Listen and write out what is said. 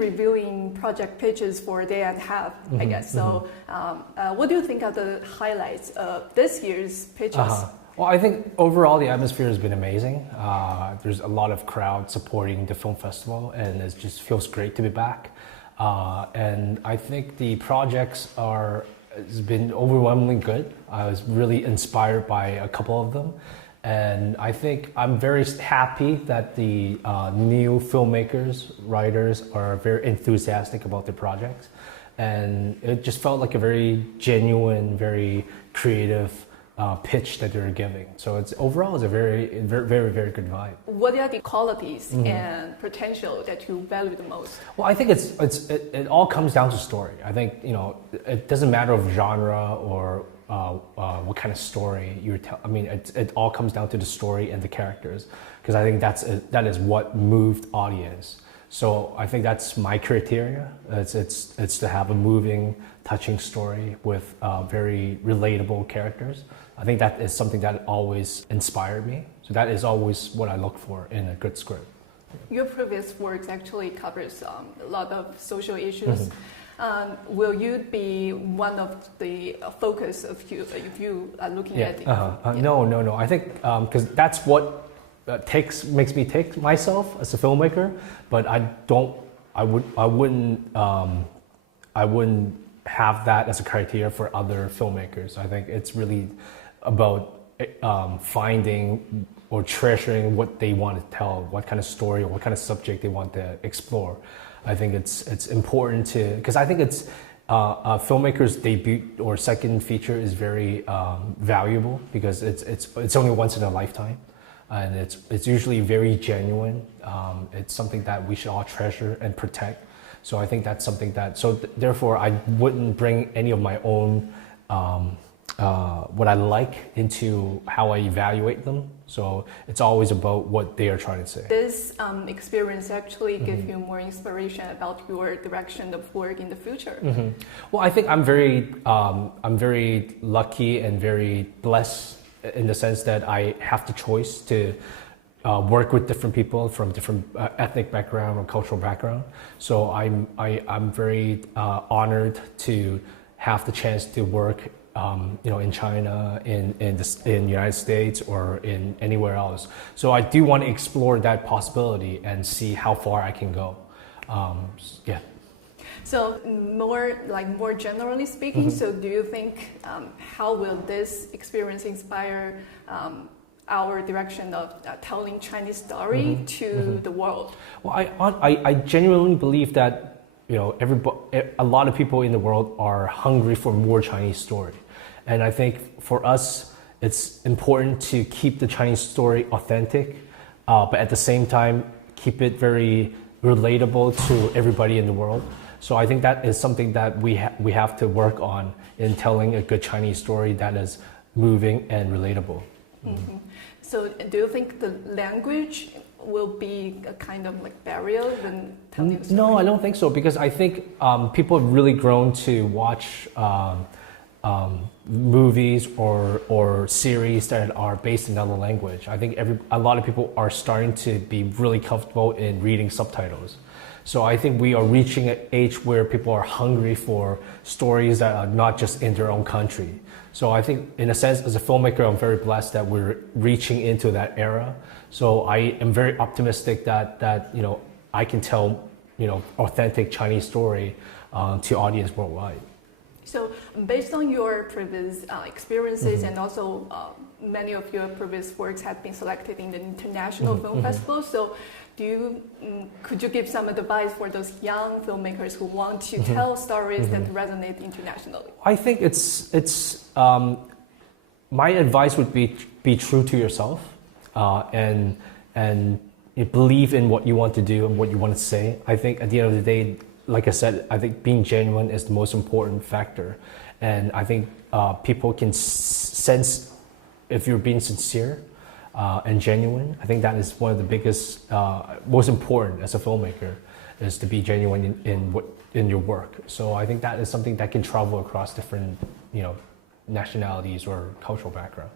reviewing project pitches for a day and a half, I guess. So what do you think are the highlights of this year's pitches? Well, I think overall the atmosphere has been amazing. There's a lot of crowd supporting the film festival, and it just feels great to be back. And I think the projects has been overwhelmingly good. I was really inspired by a couple of them. And I think I'm very happy that the new filmmakers, writers are very enthusiastic about their projects. And it just felt like a very genuine, very creative pitch that they're giving. So overall it's a very, very, very good vibe. What are the qualities and potential that you value the most? Well, I think it all comes down to story. I think, it doesn't matter of genre or what kind of story you're telling. I mean, it all comes down to the story and the characters, because I think that is what moved audience. So I think that's my criteria. It's to have a moving, touching story with very relatable characters. I think that is something that always inspired me. So that is always what I look for in a good script. Your previous works actually covers a lot of social issues. Will you be one of the focus of if you are looking at it? No. I think because that's what makes me take myself as a filmmaker. But I wouldn't have that as a criteria for other filmmakers. I think it's really about finding or treasuring what they want to tell, what kind of story or what kind of subject they want to explore. I think it's important to, because I think it's a filmmaker's debut or second feature is very valuable, because it's only once in a lifetime, and it's usually very genuine. It's something that we should all treasure and protect. So I think that's something therefore I wouldn't bring any of my own what I like into how I evaluate them. So it's always about what they are trying to say. This experience actually gives you more inspiration about your direction of work in the future. Well, I think I'm very lucky and very blessed in the sense that I have the choice to work with different people from different ethnic background or cultural background. So I'm very honored to have the chance to work in China, in the United States, or in anywhere else. So I do want to explore that possibility and see how far I can go. So more generally speaking, so do you think how will this experience inspire our direction of telling Chinese story to the world? Well, I genuinely believe that a lot of people in the world are hungry for more Chinese story. And I think for us, it's important to keep the Chinese story authentic, but at the same time, keep it very relatable to everybody in the world. So I think that is something that we have to work on in telling a good Chinese story that is moving and relatable. So do you think the language will be a kind of barrier when telling a story? No, I don't think so, because I think people have really grown to watch movies or series that are based in another language. I think a lot of people are starting to be really comfortable in reading subtitles. So I think we are reaching an age where people are hungry for stories that are not just in their own country. So I think, in a sense, as a filmmaker, I'm very blessed that we're reaching into that era. So I am very optimistic that I can tell authentic Chinese story to audience worldwide. So based on your previous experiences and also many of your previous works have been selected in the international film festivals. So could you give some advice for those young filmmakers who want to tell stories that resonate internationally? I think it's my advice would be true to yourself and believe in what you want to do and what you want to say. I think at the end of the day, like I said, I think being genuine is the most important factor. And I think people can sense if you're being sincere and genuine. I think that is one of the biggest, most important as a filmmaker, is to be genuine in your work. So I think that is something that can travel across different, nationalities or cultural background.